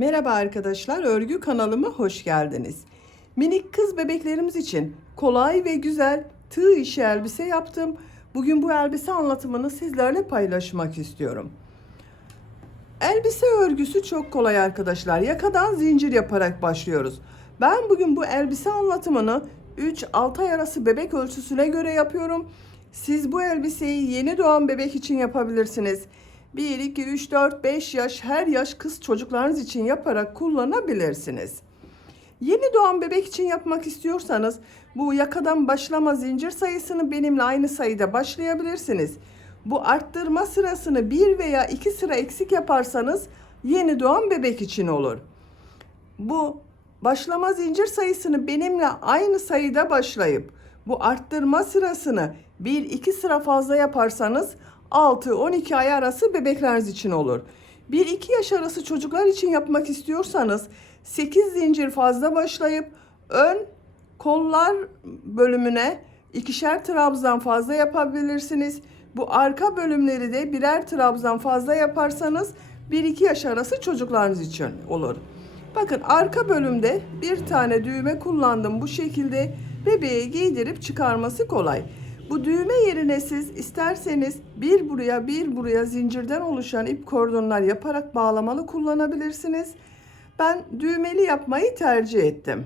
Merhaba arkadaşlar, örgü kanalıma hoş geldiniz. Minik kız bebeklerimiz için kolay ve güzel tığ işi elbise yaptım. Bugün bu elbise anlatımını sizlerle paylaşmak istiyorum. Elbise örgüsü çok kolay arkadaşlar. Yakadan zincir yaparak başlıyoruz. Ben bugün bu elbise anlatımını 3-6 ay arası bebek ölçüsüne göre yapıyorum. Siz bu elbiseyi yeni doğan bebek için yapabilirsiniz. 1, 2, 3, 4, 5 yaş, her yaş kız çocuklarınız için yaparak kullanabilirsiniz. Yeni doğan bebek için yapmak istiyorsanız bu yakadan başlama zincir sayısını benimle aynı sayıda başlayabilirsiniz. Bu arttırma sırasını 1 veya 2 sıra eksik yaparsanız yeni doğan bebek için olur. Bu başlama zincir sayısını benimle aynı sayıda başlayıp bu arttırma sırasını 1-2 sıra fazla yaparsanız 6-12 ay arası bebekleriniz için olur. 1-2 yaş arası çocuklar için yapmak istiyorsanız 8 zincir fazla başlayıp ön kollar bölümüne ikişer trabzan fazla yapabilirsiniz. Bu arka bölümleri de birer trabzan fazla yaparsanız 1-2 yaş arası çocuklarınız için olur. Bakın arka bölümde bir tane düğme kullandım. Bu şekilde bebeğe giydirip çıkarması kolay. Bu düğme yerine siz isterseniz bir buraya bir buraya zincirden oluşan ip kordonlar yaparak bağlamalı kullanabilirsiniz. Ben düğmeli yapmayı tercih ettim.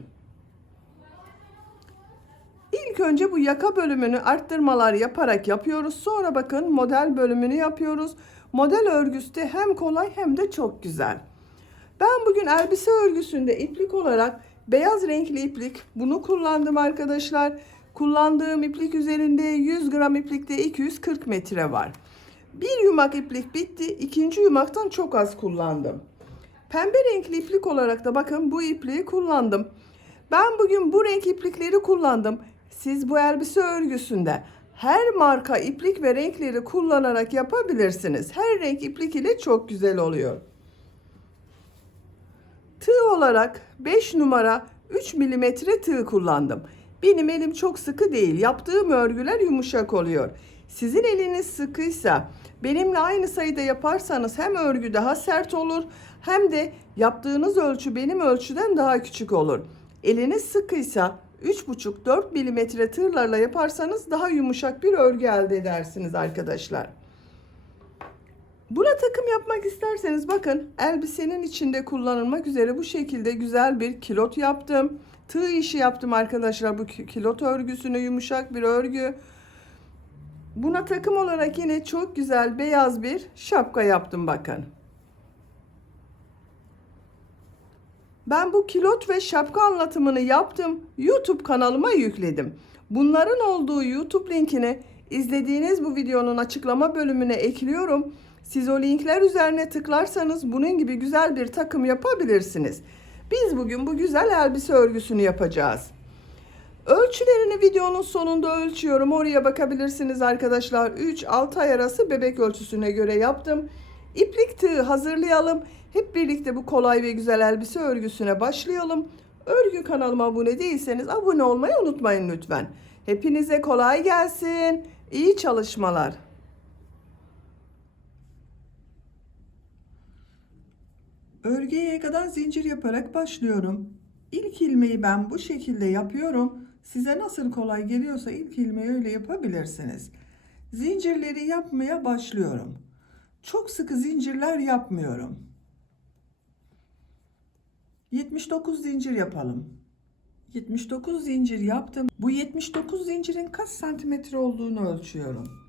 İlk önce bu yaka bölümünü arttırmalar yaparak yapıyoruz. Sonra bakın model bölümünü yapıyoruz. Model örgüsü de hem kolay hem de çok güzel. Ben bugün elbise örgüsünde iplik olarak beyaz renkli iplik bunu kullandım arkadaşlar. Kullandığım iplik üzerinde 100 gram iplikte 240 metre var. Bir yumak iplik bitti. İkinci yumaktan çok az kullandım. Pembe renkli iplik olarak da bakın bu ipliği kullandım. Ben bugün bu renk iplikleri kullandım. Siz bu elbise örgüsünde her marka iplik ve renkleri kullanarak yapabilirsiniz. Her renk iplik ile çok güzel oluyor. Tığ olarak 5 numara 3 milimetre tığ kullandım. Benim elim çok sıkı değil. Yaptığım örgüler yumuşak oluyor. Sizin eliniz sıkıysa benimle aynı sayıda yaparsanız hem örgü daha sert olur hem de yaptığınız ölçü benim ölçüden daha küçük olur. Eliniz sıkıysa 3,5-4 milimetre tığlarla yaparsanız daha yumuşak bir örgü elde edersiniz arkadaşlar. Buna takım yapmak isterseniz bakın elbisenin içinde kullanılmak üzere bu şekilde güzel bir kilot yaptım. Tığ işi yaptım arkadaşlar bu kilot örgüsünü, yumuşak bir örgü. Buna takım olarak yine çok güzel beyaz bir şapka yaptım bakın. Ben bu kilot ve şapka anlatımını yaptım. YouTube kanalıma yükledim. Bunların olduğu YouTube linkini izlediğiniz bu videonun açıklama bölümüne ekliyorum. Siz o linkler üzerine tıklarsanız bunun gibi güzel bir takım yapabilirsiniz. Biz bugün bu güzel elbise örgüsünü yapacağız. Ölçülerini videonun sonunda ölçüyorum. Oraya bakabilirsiniz arkadaşlar. 3-6 ay arası bebek ölçüsüne göre yaptım. İplik tığı hazırlayalım. Hep birlikte bu kolay ve güzel elbise örgüsüne başlayalım. Örgü kanalıma abone değilseniz abone olmayı unutmayın lütfen. Hepinize kolay gelsin. İyi çalışmalar. Örgüye yakadan zincir yaparak başlıyorum. İlk ilmeği ben bu şekilde yapıyorum. Size nasıl kolay geliyorsa ilk ilmeği öyle yapabilirsiniz. Zincirleri yapmaya başlıyorum. Çok sıkı zincirler yapmıyorum. 79 zincir yapalım. 79 zincir yaptım. Bu 79 zincirin kaç santimetre olduğunu ölçüyorum.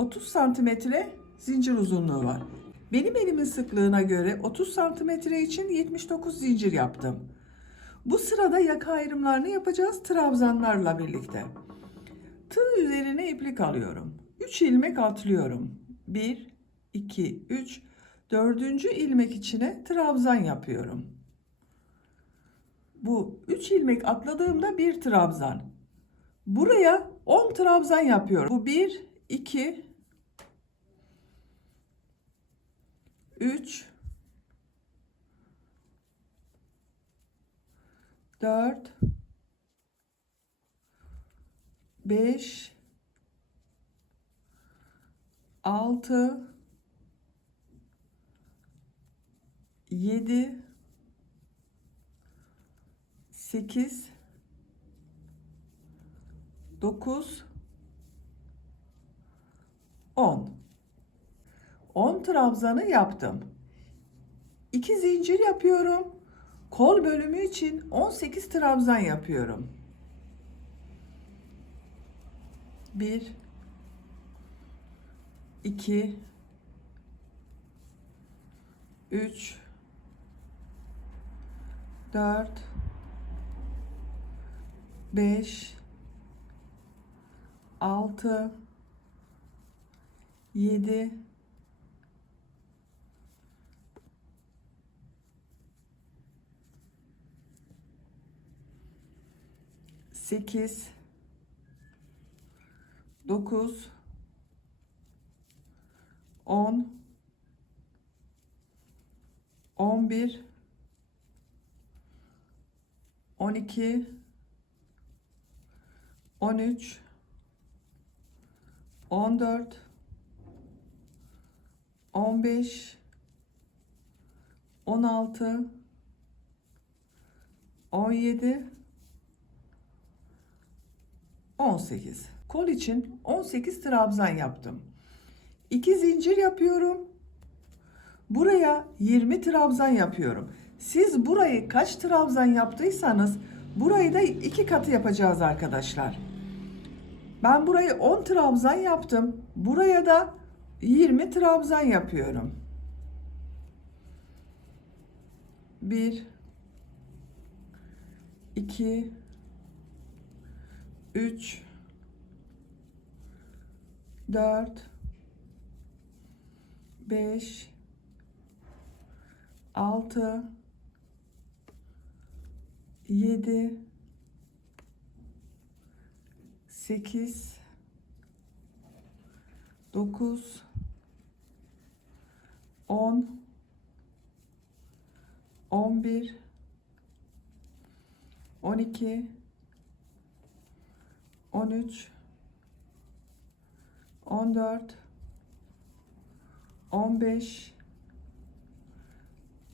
30 santimetre zincir uzunluğu var. Benim elimin sıklığına göre 30 santimetre için 79 zincir yaptım. Bu sırada yaka ayrımlarını yapacağız trabzanlarla birlikte. Tığ üzerine iplik alıyorum. 3 ilmek atlıyorum. 1, 2, 3, 4. ilmek içine trabzan yapıyorum. Bu 3 ilmek atladığımda bir trabzan. Buraya 10 trabzan yapıyorum. Bu 1, 2, 3, 4, 5, 6, 7, 8, 9, 10. 10 trabzanı yaptım. 2 zincir yapıyorum. Kol bölümü için 18 trabzan yapıyorum. 1, 2, 3, 4, 5, 6, 7, 8, 9, 10, 11, 12, 13, 14, 15, 16, 17, 18. Kol için 18 trabzan yaptım. 2 zincir yapıyorum. Buraya 20 trabzan yapıyorum. Siz burayı kaç trabzan yaptıysanız burayı da 2 katı yapacağız arkadaşlar. Ben burayı 10 trabzan yaptım. Buraya da 20 trabzan yapıyorum. 1, 2, 3, 4, 5, 6, 7, 8, 9, 10, 11, 12, 13, 14, 15,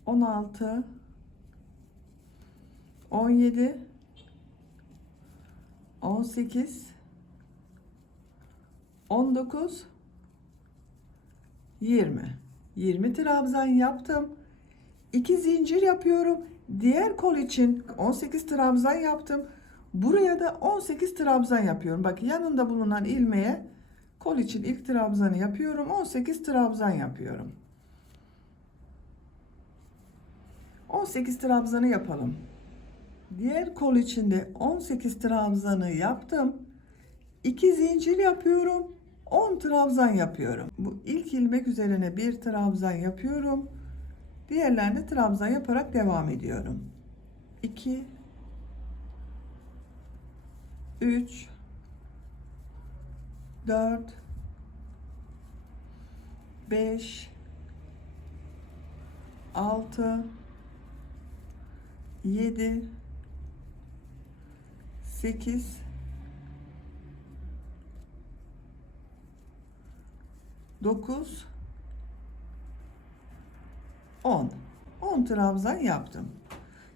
16, 17, 18, 19, 20. 20 trabzan yaptım. 2 zincir yapıyorum. Diğer kol için 18 trabzan yaptım. Buraya da 18 trabzan yapıyorum. Bak yanında bulunan ilmeğe kol için ilk trabzanı yapıyorum. 18 trabzan yapıyorum. 18 trabzanı yapalım. Diğer kol içinde 18 trabzanı yaptım. 2 zincir yapıyorum. 10 trabzan yapıyorum. Bu ilk ilmek üzerine bir trabzan yapıyorum. Diğerlerine trabzan yaparak devam ediyorum. 2, 3, 4, 5, 6, 7, 8, 9, 10. 10 trabzan yaptım.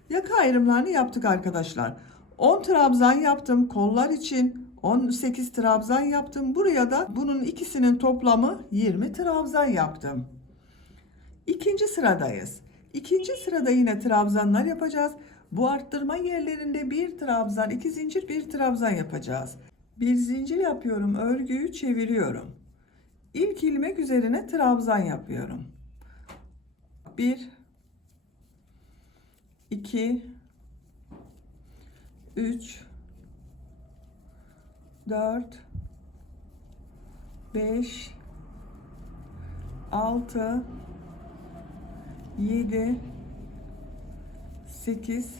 Yaka ayrımlarını yaptık arkadaşlar. 10 trabzan yaptım. Kollar için 18 trabzan yaptım. Buraya da bunun ikisinin toplamı 20 trabzan yaptım. İkinci sıradayız. İkinci sırada yine trabzanlar yapacağız. Bu arttırma yerlerinde bir trabzan, 2 zincir, bir trabzan yapacağız. Bir zincir yapıyorum. Örgüyü çeviriyorum. İlk ilmek üzerine trabzan yapıyorum. 1, 2, 3, 4, 5, 6, 7, 8,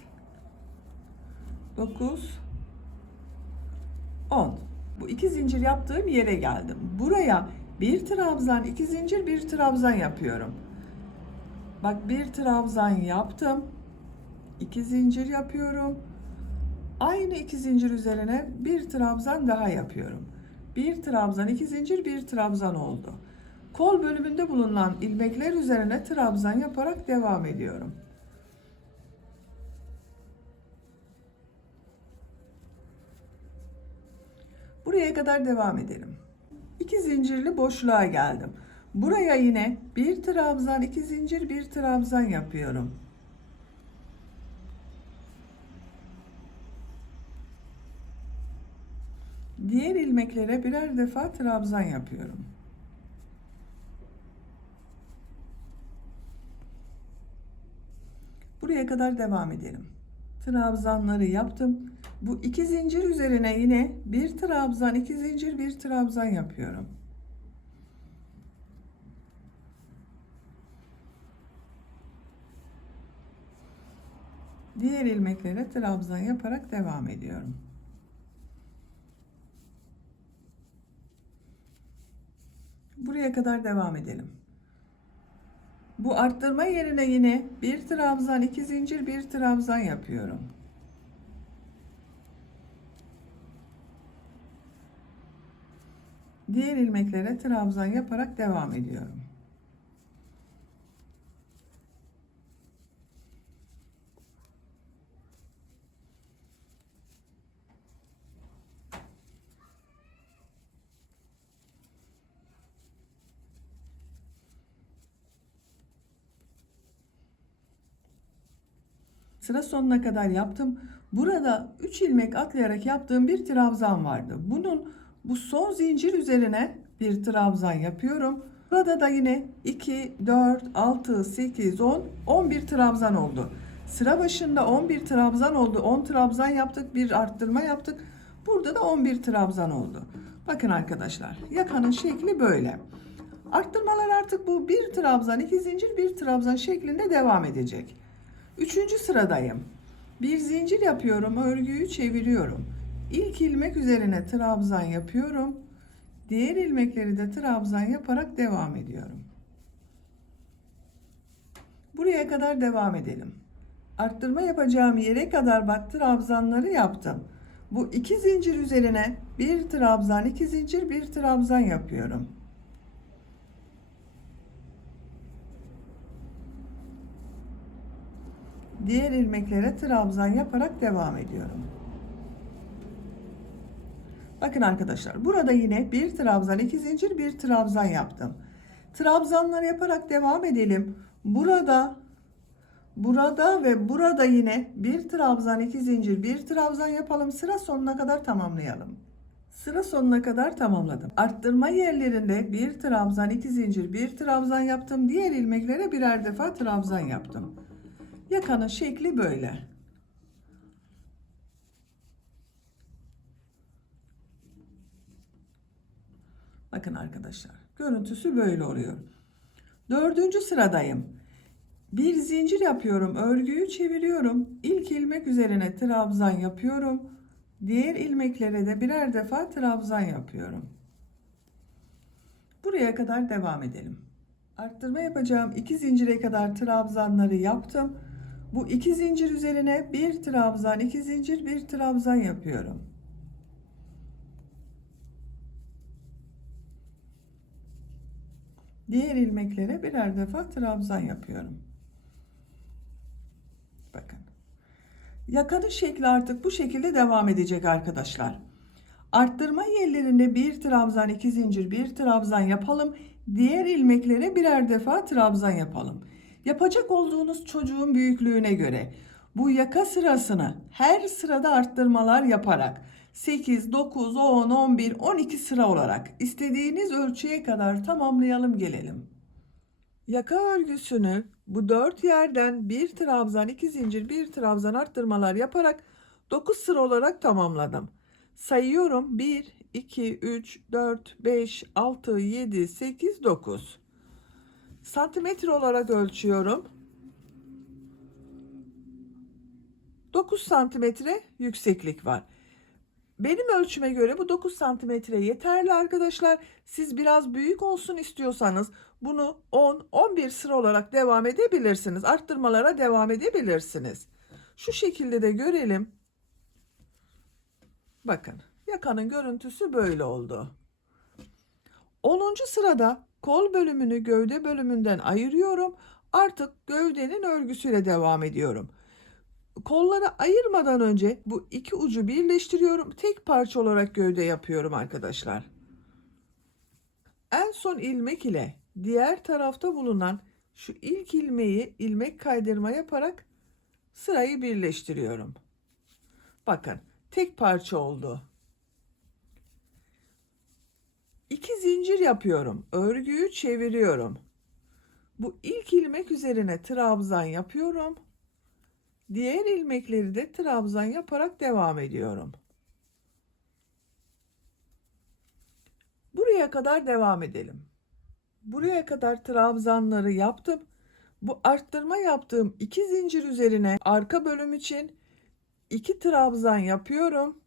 9, 10. Bu 2 zincir yaptığım yere geldim. Buraya bir trabzan, 2 zincir, bir trabzan yapıyorum. Bak bir trabzan yaptım. 2 zincir yapıyorum. Aynı 2 zincir üzerine bir trabzan daha yapıyorum. Bir trabzan, 2 zincir, bir trabzan oldu. Kol bölümünde bulunan ilmekler üzerine trabzan yaparak devam ediyorum. Buraya kadar devam edelim. 2 zincirli boşluğa geldim. Buraya yine bir trabzan, 2 zincir, bir trabzan yapıyorum. Diğer ilmeklere birer defa trabzan yapıyorum. Buraya kadar devam edelim. Trabzanları yaptım. Bu 2 zincir üzerine yine bir trabzan, 2 zincir, bir trabzan yapıyorum. Diğer ilmeklere trabzan yaparak devam ediyorum. Buraya kadar devam edelim. Bu arttırma yerine yine bir trabzan, 2 zincir, bir trabzan yapıyorum. Diğer ilmeklere trabzan yaparak devam ediyorum. Sıra sonuna kadar yaptım. Burada 3 ilmek atlayarak yaptığım bir trabzan vardı. Bu son zincir üzerine bir trabzan yapıyorum. Burada da yine 2, 4, 6, 8, 10, 11 trabzan oldu. Sıra başında 11 trabzan oldu. 10 trabzan yaptık, bir arttırma yaptık. Burada da 11 trabzan oldu. Bakın arkadaşlar, yakanın şekli böyle. Arttırmalar artık bu bir trabzan, 2 zincir, bir trabzan şeklinde devam edecek. Üçüncü sıradayım. Bir zincir yapıyorum, örgüyü çeviriyorum. İlk ilmek üzerine trabzan yapıyorum. Diğer ilmekleri de trabzan yaparak devam ediyorum. Buraya kadar devam edelim. Arttırma yapacağım yere kadar bak trabzanları yaptım. Bu 2 zincir üzerine bir trabzan, 2 zincir, bir trabzan yapıyorum. Diğer ilmeklere trabzan yaparak devam ediyorum. Bakın arkadaşlar, burada yine bir trabzan, 2 zincir, bir trabzan yaptım. Trabzanlar yaparak devam edelim. Burada ve burada yine bir trabzan, 2 zincir, bir trabzan yapalım. Sıra sonuna kadar tamamlayalım. Sıra sonuna kadar tamamladım. Arttırma yerlerinde bir trabzan, 2 zincir, bir trabzan yaptım. Diğer ilmeklere birer defa trabzan yaptım. Yakanın şekli böyle. Bakın arkadaşlar, görüntüsü böyle oluyor. Dördüncü sıradayım. Bir zincir yapıyorum, örgüyü çeviriyorum. İlk ilmek üzerine trabzan yapıyorum. Diğer ilmeklere de birer defa trabzan yapıyorum. Buraya kadar devam edelim. Arttırma yapacağım 2 zincire kadar trabzanları yaptım. Bu 2 zincir üzerine bir trabzan, 2 zincir, bir trabzan yapıyorum. Diğer ilmeklere birer defa trabzan yapıyorum. Bakın. Yakanın şekli artık bu şekilde devam edecek arkadaşlar. Arttırma yerlerinde bir trabzan, 2 zincir, bir trabzan yapalım. Diğer ilmeklere birer defa trabzan yapalım. Yapacak olduğunuz çocuğun büyüklüğüne göre bu yaka sırasını her sırada arttırmalar yaparak 8, 9, 10, 11, 12 sıra olarak istediğiniz ölçüye kadar tamamlayalım gelelim. Yaka örgüsünü bu 4 yerden bir trabzan, 2 zincir, bir trabzan arttırmalar yaparak 9 sıra olarak tamamladım. Sayıyorum: 1, 2, 3, 4, 5, 6, 7, 8, 9. Santimetre olarak ölçüyorum. 9 santimetre yükseklik var. Benim ölçüme göre bu 9 santimetre yeterli arkadaşlar. Siz biraz büyük olsun istiyorsanız bunu 10-11 sıra olarak devam edebilirsiniz. Arttırmalara devam edebilirsiniz. Şu şekilde de görelim. Bakın, yakanın görüntüsü böyle oldu. 10. sırada Kol bölümünü gövde bölümünden ayırıyorum. Artık gövdenin örgüsüyle devam ediyorum. Kolları ayırmadan önce bu iki ucu birleştiriyorum. Tek parça olarak gövde yapıyorum arkadaşlar. En son ilmek ile diğer tarafta bulunan şu ilk ilmeği ilmek kaydırma yaparak sırayı birleştiriyorum. Bakın tek parça oldu. 2 zincir yapıyorum. Örgüyü çeviriyorum. Bu ilk ilmek üzerine trabzan yapıyorum. Diğer ilmekleri de trabzan yaparak devam ediyorum. Buraya kadar devam edelim. Buraya kadar trabzanları yaptım. Bu arttırma yaptığım 2 zincir üzerine arka bölüm için 2 trabzan yapıyorum.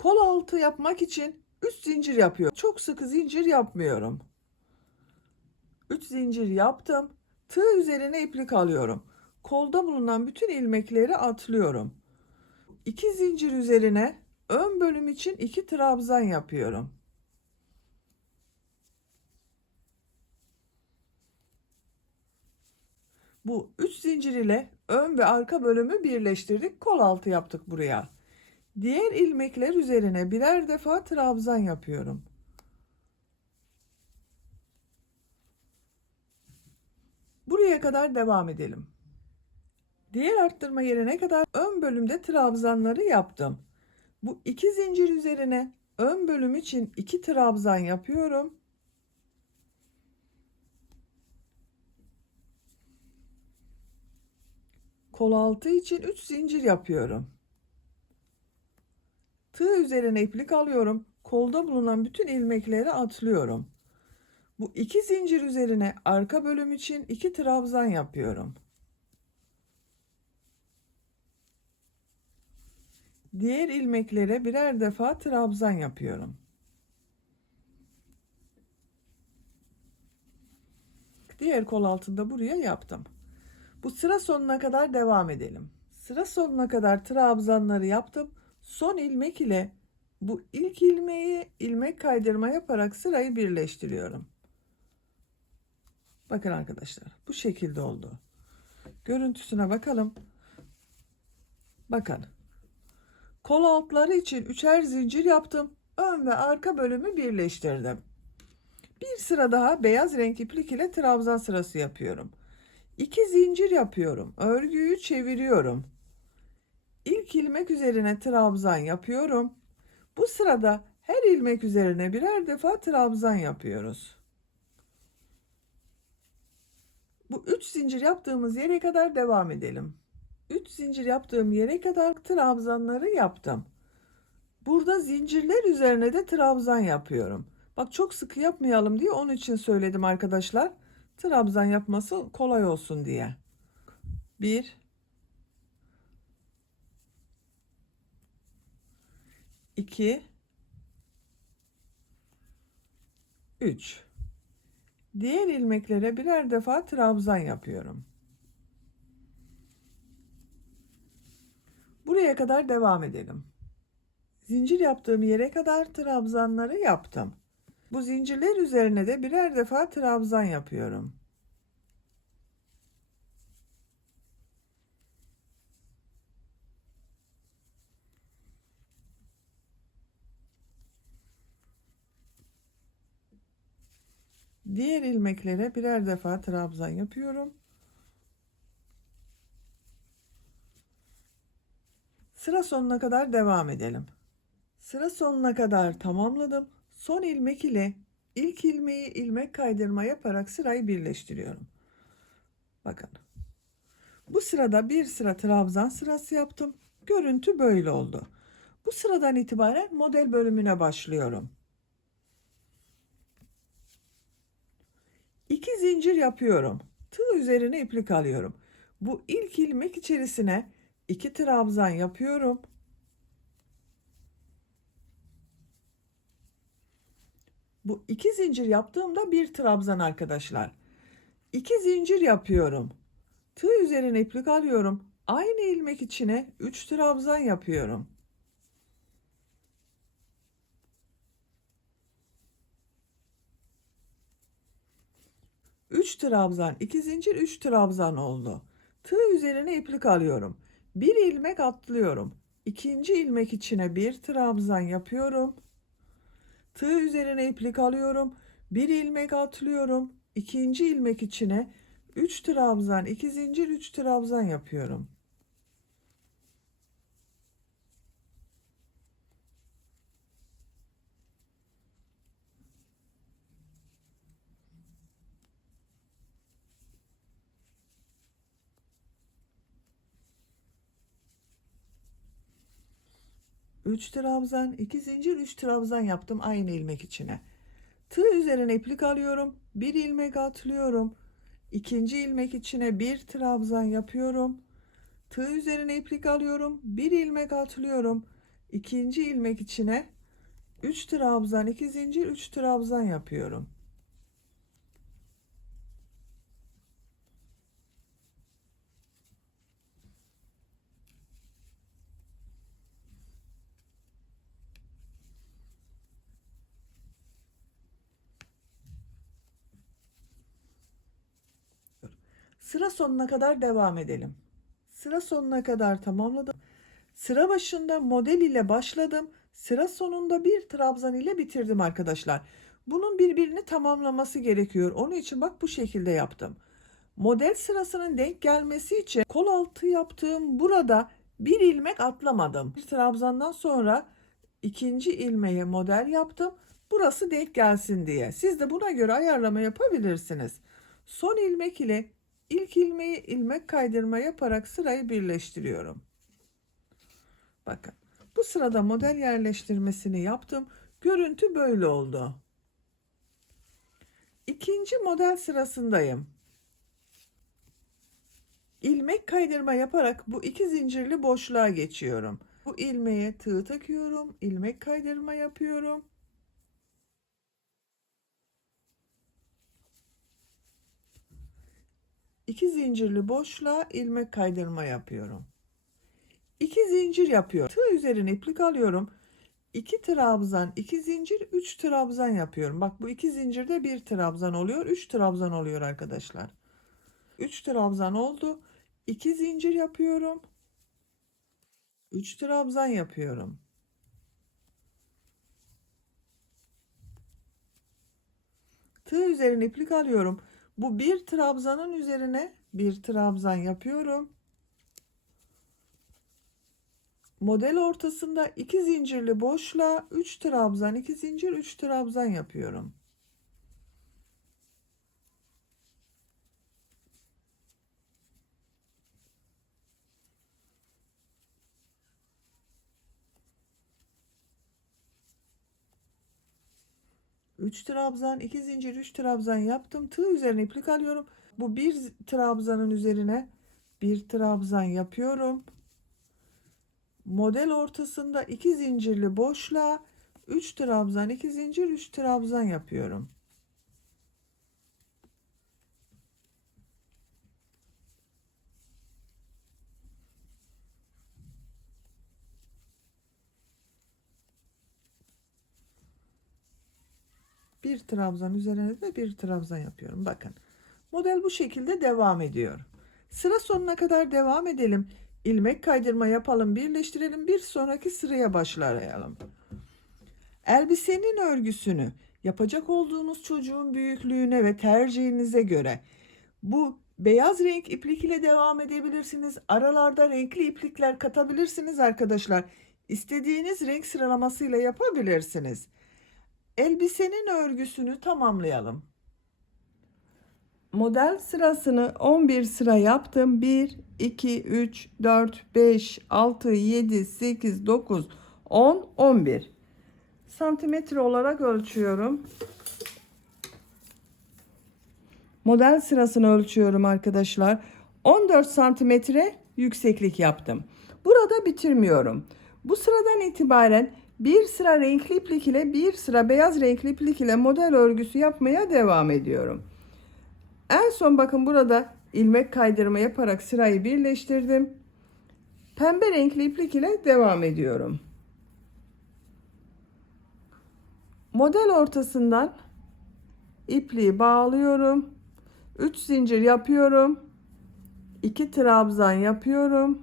Kol altı yapmak için 3 zincir yapıyorum. Çok sıkı zincir yapmıyorum. 3 zincir yaptım. Tığ üzerine iplik alıyorum. Kolda bulunan bütün ilmekleri atlıyorum. 2 zincir üzerine ön bölüm için 2 trabzan yapıyorum. Bu 3 zincir ile ön ve arka bölümü birleştirdik. Kol altı yaptık buraya. Diğer ilmekler üzerine birer defa trabzan yapıyorum. Buraya kadar devam edelim. Diğer arttırma yerine kadar ön bölümde trabzanları yaptım. Bu 2 zincir üzerine ön bölüm için 2 trabzan yapıyorum. Kol altı için 3 zincir yapıyorum. Tığ üzerine iplik alıyorum. Kolda bulunan bütün ilmekleri atlıyorum. Bu 2 zincir üzerine arka bölüm için 2 trabzan yapıyorum. Diğer ilmeklere birer defa trabzan yapıyorum. Diğer kol altında buraya yaptım. Bu sıra sonuna kadar devam edelim. Sıra sonuna kadar trabzanları yaptım. Son ilmek ile bu ilk ilmeği ilmek kaydırma yaparak sırayı birleştiriyorum. Bakın arkadaşlar bu şekilde oldu. Görüntüsüne bakalım. Bakın. Kol altları için üçer zincir yaptım. Ön ve arka bölümü birleştirdim. Bir sıra daha beyaz renk iplik ile trabzan sırası yapıyorum. 2 zincir yapıyorum. Örgüyü çeviriyorum. İlk ilmek üzerine trabzan yapıyorum. Bu sırada her ilmek üzerine birer defa trabzan yapıyoruz. Bu 3 zincir yaptığımız yere kadar devam edelim. 3 zincir yaptığım yere kadar trabzanları yaptım. Burada zincirler üzerine de trabzan yapıyorum. Bak çok sıkı yapmayalım diye onun için söyledim arkadaşlar. Trabzan yapması kolay olsun diye. 1 2 3. Diğer ilmeklere birer defa trabzan yapıyorum. Buraya kadar devam edelim. Zincir yaptığım yere kadar trabzanları yaptım. Bu zincirler üzerine de birer defa trabzan yapıyorum. Diğer ilmeklere birer defa trabzan yapıyorum. Sıra sonuna kadar devam edelim. Sıra sonuna kadar tamamladım. Son ilmek ile ilk ilmeği ilmek kaydırma yaparak sırayı birleştiriyorum. Bakın. Bu sırada bir sıra trabzan sırası yaptım. Görüntü böyle oldu. Bu sıradan itibaren model bölümüne başlıyorum. 2 zincir yapıyorum. Tığ üzerine iplik alıyorum. Bu ilk ilmek içerisine 2 trabzan yapıyorum. Bu 2 zincir yaptığımda bir trabzan arkadaşlar. 2 zincir yapıyorum. Tığ üzerine iplik alıyorum. Aynı ilmek içine 3 trabzan yapıyorum. 3 trabzan, 2 zincir, 3 trabzan oldu. Tığ üzerine iplik alıyorum. Bir ilmek atlıyorum. İkinci ilmek içine bir trabzan yapıyorum. Tığ üzerine iplik alıyorum. Bir ilmek atlıyorum. İkinci ilmek içine 3 trabzan, 2 zincir, 3 trabzan yapıyorum. Üç trabzan, 2 zincir, 3 trabzan yaptım aynı ilmek içine. Tığ üzerine iplik alıyorum. Bir ilmek atlıyorum. İkinci ilmek içine bir trabzan yapıyorum. Tığ üzerine iplik alıyorum. Bir ilmek atlıyorum. İkinci ilmek içine 3 trabzan, 2 zincir, 3 trabzan yapıyorum. Sıra sonuna kadar devam edelim. Sıra sonuna kadar tamamladım. Sıra başında model ile başladım. Sıra sonunda bir trabzan ile bitirdim arkadaşlar. Bunun birbirini tamamlaması gerekiyor. Onun için bak bu şekilde yaptım. Model sırasının denk gelmesi için kol altı yaptığım burada bir ilmek atlamadım. Bir trabzandan sonra ikinci ilmeğe model yaptım. Burası denk gelsin diye. Siz de buna göre ayarlama yapabilirsiniz. Son ilmek ile ilk ilmeği ilmek kaydırma yaparak sırayı birleştiriyorum. Bakın bu sırada model yerleştirmesini yaptım. Görüntü böyle oldu. İkinci model sırasındayım. İlmek kaydırma yaparak bu iki zincirli boşluğa geçiyorum. Bu ilmeğe tığ takıyorum, ilmek kaydırma yapıyorum. İki zincirli boşluğa ilmek kaydırma yapıyorum. İki zincir yapıyorum. Tığ üzerine iplik alıyorum. 2 trabzan, 2 zincir, 3 trabzan yapıyorum. Bak bu iki zincirde bir trabzan oluyor, 3 trabzan oluyor arkadaşlar. 3 trabzan oldu. 2 zincir yapıyorum. 3 trabzan yapıyorum. Tığ üzerine iplik alıyorum. Bu bir trabzanın üzerine bir trabzan yapıyorum. Model ortasında 2 zincirli boşluğa 3 trabzan, 2 zincir, 3 trabzan yapıyorum. Üç trabzan, 2 zincir, 3 trabzan yaptım. Tığ üzerine iplik alıyorum. Bu bir trabzanın üzerine bir trabzan yapıyorum. Model ortasında 2 zincirli boşluğa 3 trabzan, 2 zincir, 3 trabzan yapıyorum. Bir trabzan üzerine de bir trabzan yapıyorum. Bakın. Model bu şekilde devam ediyor. Sıra sonuna kadar devam edelim. İlmek kaydırma yapalım, birleştirelim. Bir sonraki sıraya başlayalım. Elbisenin örgüsünü yapacak olduğunuz çocuğun büyüklüğüne ve tercihinize göre bu beyaz renk iplik ile devam edebilirsiniz. Aralarda renkli iplikler katabilirsiniz arkadaşlar. İstediğiniz renk sıralamasıyla yapabilirsiniz. Elbisenin örgüsünü tamamlayalım. Model sırasını 11 sıra yaptım. 1, 2, 3, 4, 5, 6, 7, 8, 9, 10, 11. Santimetre olarak ölçüyorum. Model sırasını ölçüyorum arkadaşlar. 14 santimetre yükseklik yaptım. Burada bitirmiyorum. Bu sıradan itibaren bir sıra renkli iplik ile bir sıra beyaz renkli iplik ile model örgüsü yapmaya devam ediyorum. En son bakın burada ilmek kaydırma yaparak sırayı birleştirdim. Pembe renkli iplik ile devam ediyorum. Model ortasından ipliği bağlıyorum. 3 zincir yapıyorum. 2 trabzan yapıyorum.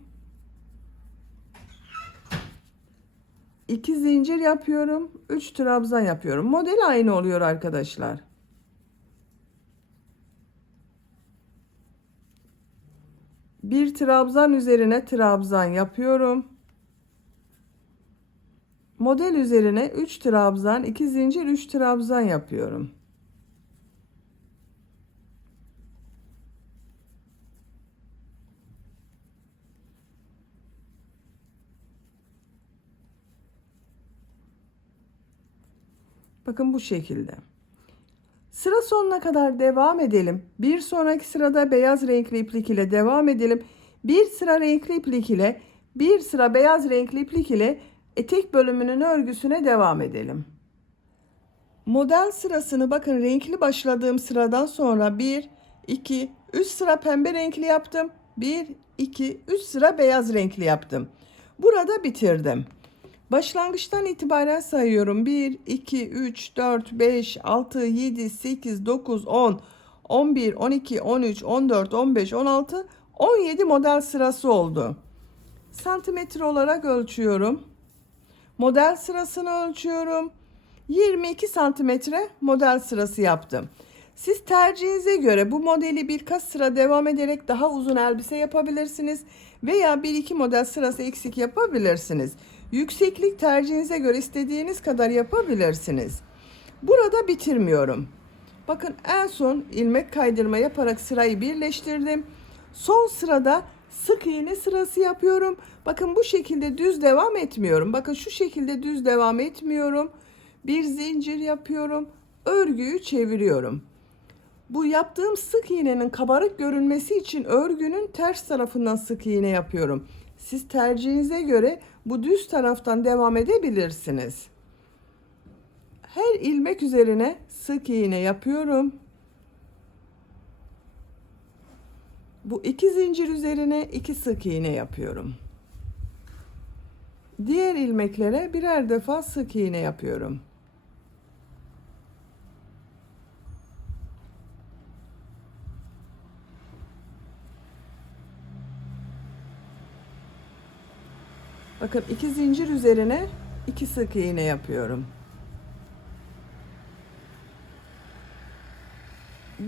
2 zincir yapıyorum. 3 trabzan yapıyorum. Model aynı oluyor arkadaşlar. Bir trabzan üzerine trabzan yapıyorum. Model üzerine 3 trabzan, 2 zincir, 3 trabzan yapıyorum. Bakın bu şekilde. Sıra sonuna kadar devam edelim. Bir sonraki sırada beyaz renkli iplik ile devam edelim. Bir sıra renkli iplik ile, bir sıra beyaz renkli iplik ile etek bölümünün örgüsüne devam edelim. Model sırasını bakın renkli başladığım sıradan sonra 1, 2, 3 sıra pembe renkli yaptım. 1, 2, 3 sıra beyaz renkli yaptım. Burada bitirdim. Başlangıçtan itibaren sayıyorum. 1, 2, 3, 4, 5, 6, 7, 8, 9, 10, 11, 12, 13, 14, 15, 16, 17 model sırası oldu. Santimetre olarak ölçüyorum. Model sırasını ölçüyorum. 22 santimetre model sırası yaptım. Siz tercihinize göre bu modeli birkaç sıra devam ederek daha uzun elbise yapabilirsiniz veya 1-2 model sırası eksik yapabilirsiniz. Yükseklik tercihinize göre istediğiniz kadar yapabilirsiniz. Burada bitirmiyorum. Bakın en son ilmek kaydırma yaparak sırayı birleştirdim. Son sırada sık iğne sırası yapıyorum. Bakın bu şekilde düz devam etmiyorum. Bakın şu şekilde düz devam etmiyorum. Bir zincir yapıyorum. Örgüyü çeviriyorum. Bu yaptığım sık iğnenin kabarık görünmesi için örgünün ters tarafından sık iğne yapıyorum. Siz tercihinize göre bu düz taraftan devam edebilirsiniz. Her ilmek üzerine sık iğne yapıyorum. Bu 2 zincir üzerine 2 sık iğne yapıyorum. Diğer ilmeklere birer defa sık iğne yapıyorum. Bakın 2 zincir üzerine 2 sık iğne yapıyorum.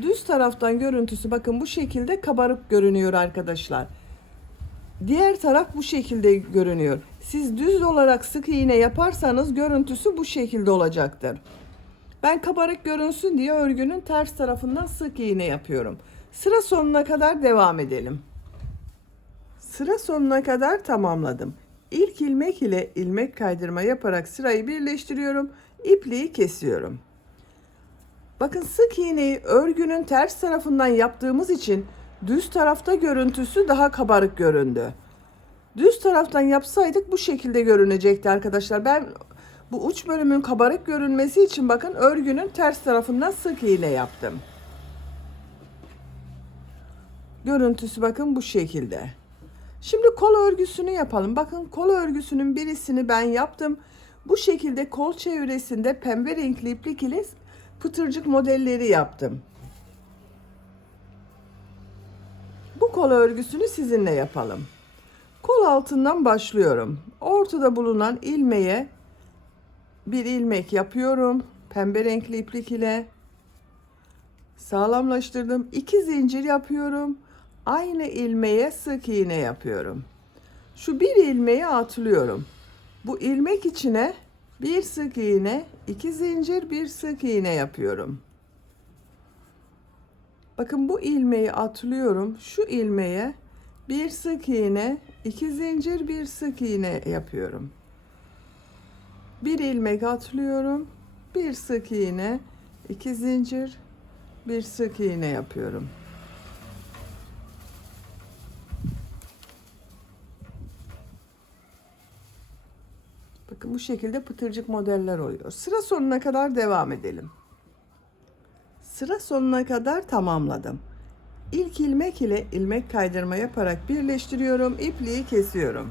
Düz taraftan görüntüsü bakın bu şekilde kabarık görünüyor arkadaşlar. Diğer taraf bu şekilde görünüyor. Siz düz olarak sık iğne yaparsanız görüntüsü bu şekilde olacaktır. Ben kabarık görünsün diye örgünün ters tarafından sık iğne yapıyorum. Sıra sonuna kadar devam edelim. Sıra sonuna kadar tamamladım. İlk ilmek ile ilmek kaydırma yaparak sırayı birleştiriyorum. İpliği kesiyorum. Bakın sık iğneyi örgünün ters tarafından yaptığımız için düz tarafta görüntüsü daha kabarık göründü. Düz taraftan yapsaydık bu şekilde görünecekti arkadaşlar. Ben bu uç bölümün kabarık görünmesi için bakın örgünün ters tarafından sık iğne yaptım. Görüntüsü bakın bu şekilde. Şimdi kol örgüsünü yapalım. Bakın kol örgüsünün birisini ben yaptım. Bu şekilde kol çevresinde pembe renkli iplik ile pıtırcık modelleri yaptım. Bu kol örgüsünü sizinle yapalım. Kol altından başlıyorum. Ortada bulunan ilmeğe bir ilmek yapıyorum. Pembe renkli iplik ile sağlamlaştırdım. 2 zincir yapıyorum. Aynı ilmeğe sık iğne yapıyorum. Şu bir ilmeği atlıyorum. Bu ilmek içine bir sık iğne, 2 zincir, bir sık iğne yapıyorum. Bakın bu ilmeği atlıyorum. Şu ilmeğe bir sık iğne, 2 zincir, bir sık iğne yapıyorum. Bir ilmek atlıyorum. Bir sık iğne, 2 zincir, bir sık iğne yapıyorum. Bakın bu şekilde pıtırcık modeller oluyor. Sıra sonuna kadar devam edelim. Sıra sonuna kadar tamamladım. İlk ilmek ile ilmek kaydırma yaparak birleştiriyorum. İpliği kesiyorum.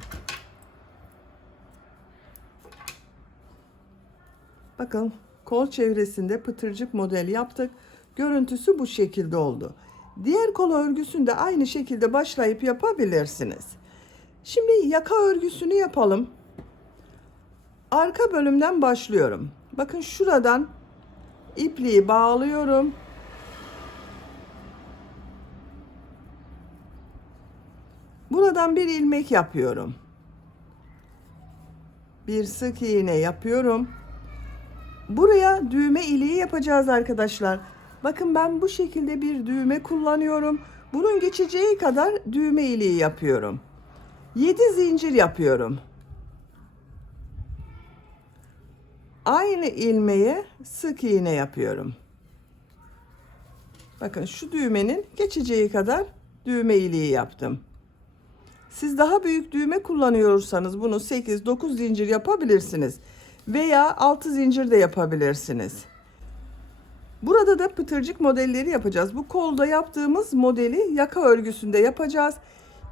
Bakın kol çevresinde pıtırcık model yaptık. Görüntüsü bu şekilde oldu. Diğer kol örgüsünü de aynı şekilde başlayıp yapabilirsiniz. Şimdi yaka örgüsünü yapalım. Arka bölümden başlıyorum. Bakın şuradan ipliği bağlıyorum. Buradan bir ilmek yapıyorum. Bir sık iğne yapıyorum. Buraya düğme iliği yapacağız arkadaşlar. Bakın ben bu şekilde bir düğme kullanıyorum. Bunun geçeceği kadar düğme iliği yapıyorum. 7 zincir yapıyorum. Aynı ilmeğe sık iğne yapıyorum. Bakın şu düğmenin geçeceği kadar düğme iliği yaptım. Siz daha büyük düğme kullanıyorsanız bunu 8-9 zincir yapabilirsiniz. Veya 6 zincir de yapabilirsiniz. Burada da pıtırcık modelleri yapacağız. Bu kolda yaptığımız modeli yaka örgüsünde yapacağız.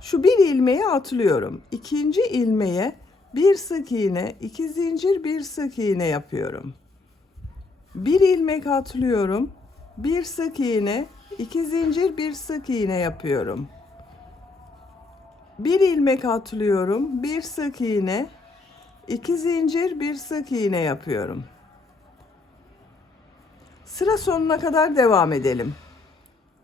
Şu bir ilmeği atlıyorum. İkinci ilmeğe bir sık iğne, 2 zincir, bir sık iğne yapıyorum. Bir ilmek atlıyorum. Bir sık iğne, 2 zincir, bir sık iğne yapıyorum. Bir ilmek atlıyorum. Bir sık iğne, 2 zincir, bir sık iğne yapıyorum. Sıra sonuna kadar devam edelim.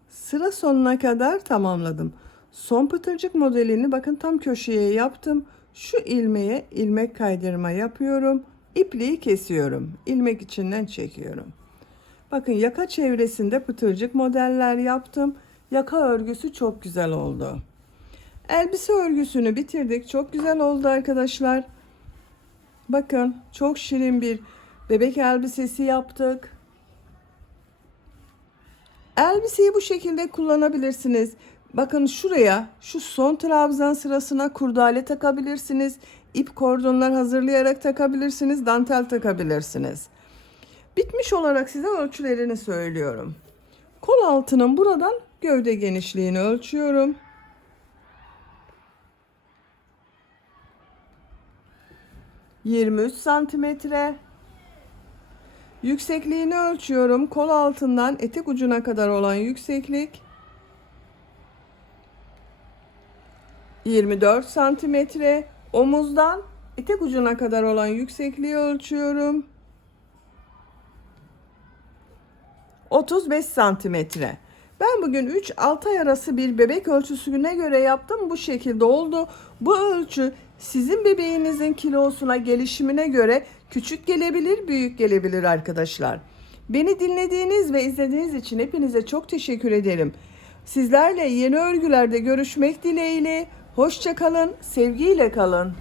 Sıra sonuna kadar tamamladım. Son pıtırcık modelini bakın tam köşeye yaptım. Şu ilmeğe ilmek kaydırma yapıyorum. İpliği kesiyorum. İlmek içinden çekiyorum. Bakın yaka çevresinde pıtırcık modeller yaptım. Yaka örgüsü çok güzel oldu. Elbise örgüsünü bitirdik. Çok güzel oldu arkadaşlar. Bakın çok şirin bir bebek elbisesi yaptık. Elbiseyi bu şekilde kullanabilirsiniz. Bakın şuraya, şu son trabzan sırasına kurdale takabilirsiniz. İp kordonlar hazırlayarak takabilirsiniz. Dantel takabilirsiniz. Bitmiş olarak size ölçülerini söylüyorum. Kol altının buradan gövde genişliğini ölçüyorum. 23 santimetre. Yüksekliğini ölçüyorum. Kol altından etek ucuna kadar olan yükseklik 24 santimetre. Omuzdan etek ucuna kadar olan yüksekliği ölçüyorum. 35 santimetre. Ben bugün 3-6 ay arası bir bebek ölçüsüne göre yaptım. Bu şekilde oldu. Bu ölçü sizin bebeğinizin kilosuna, gelişimine göre küçük gelebilir, büyük gelebilir arkadaşlar. Beni dinlediğiniz ve izlediğiniz için hepinize çok teşekkür ederim. Sizlerle yeni örgülerde görüşmek dileğiyle. Hoşça kalın, sevgiyle kalın.